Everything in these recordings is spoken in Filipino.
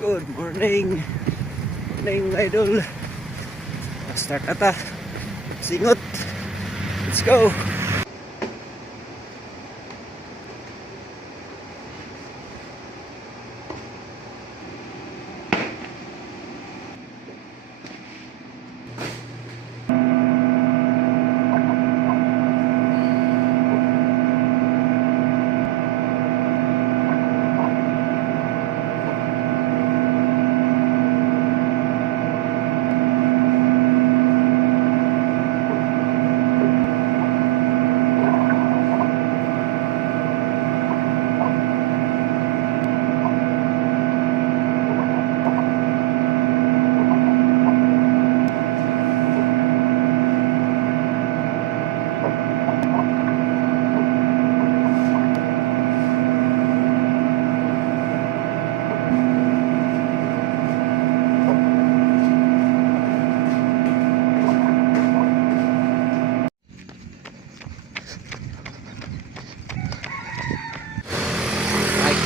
Good morning. Morning mga idol. Start na ta. Singot. Let's go.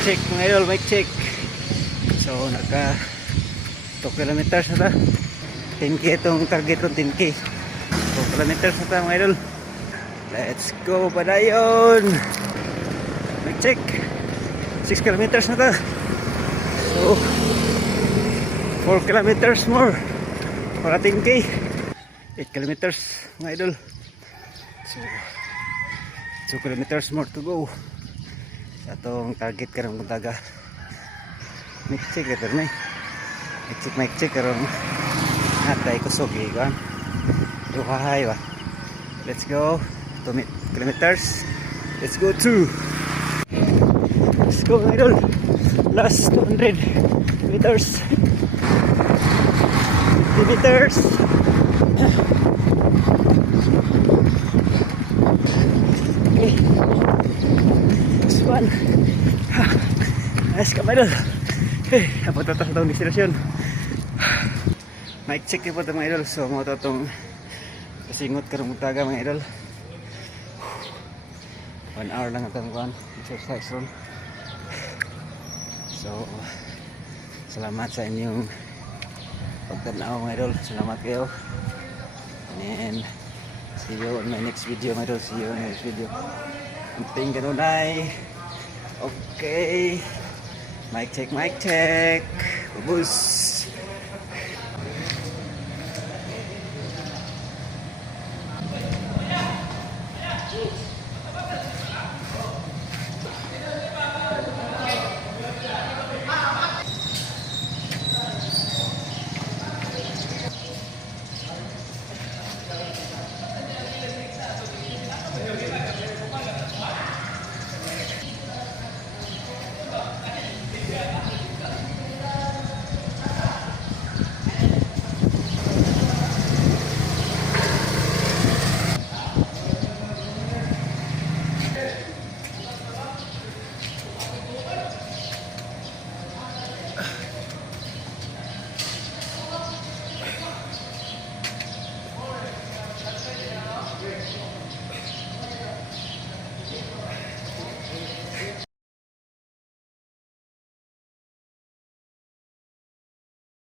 Check mga idol, mic check. So naka 2 kilometers na ta. 10k itong target ko, 10k. 2 kilometers na ta mga idol. Let's go padayon. Mic check. 6 kilometers na ta. So 4 kilometers more para 10k. 8 kilometers mga idol. So 2 kilometers more to go. Atong target karong buntaga. Mic check ito na. Mic check karong atay ko sogi kan. Uhahay ba. Let's go. 2 kilometers. Let's go through. Let's go idol. Last 200 meters. 50 meters. Okay. One. Ayos ka mga idol. Hey, napot ito sa itong destinasyon. Mic check po ito mga idol. So mga ito itong kasingot karong mutaga mga idol. 1 hour lang itong exercise ron. So salamat sa inyong pagtanaw mga idol. Salamat kayo. And see you on my next video mga idol. See you on my next video. Penting kanunay. Okay. Mic check, mic check. Bubus.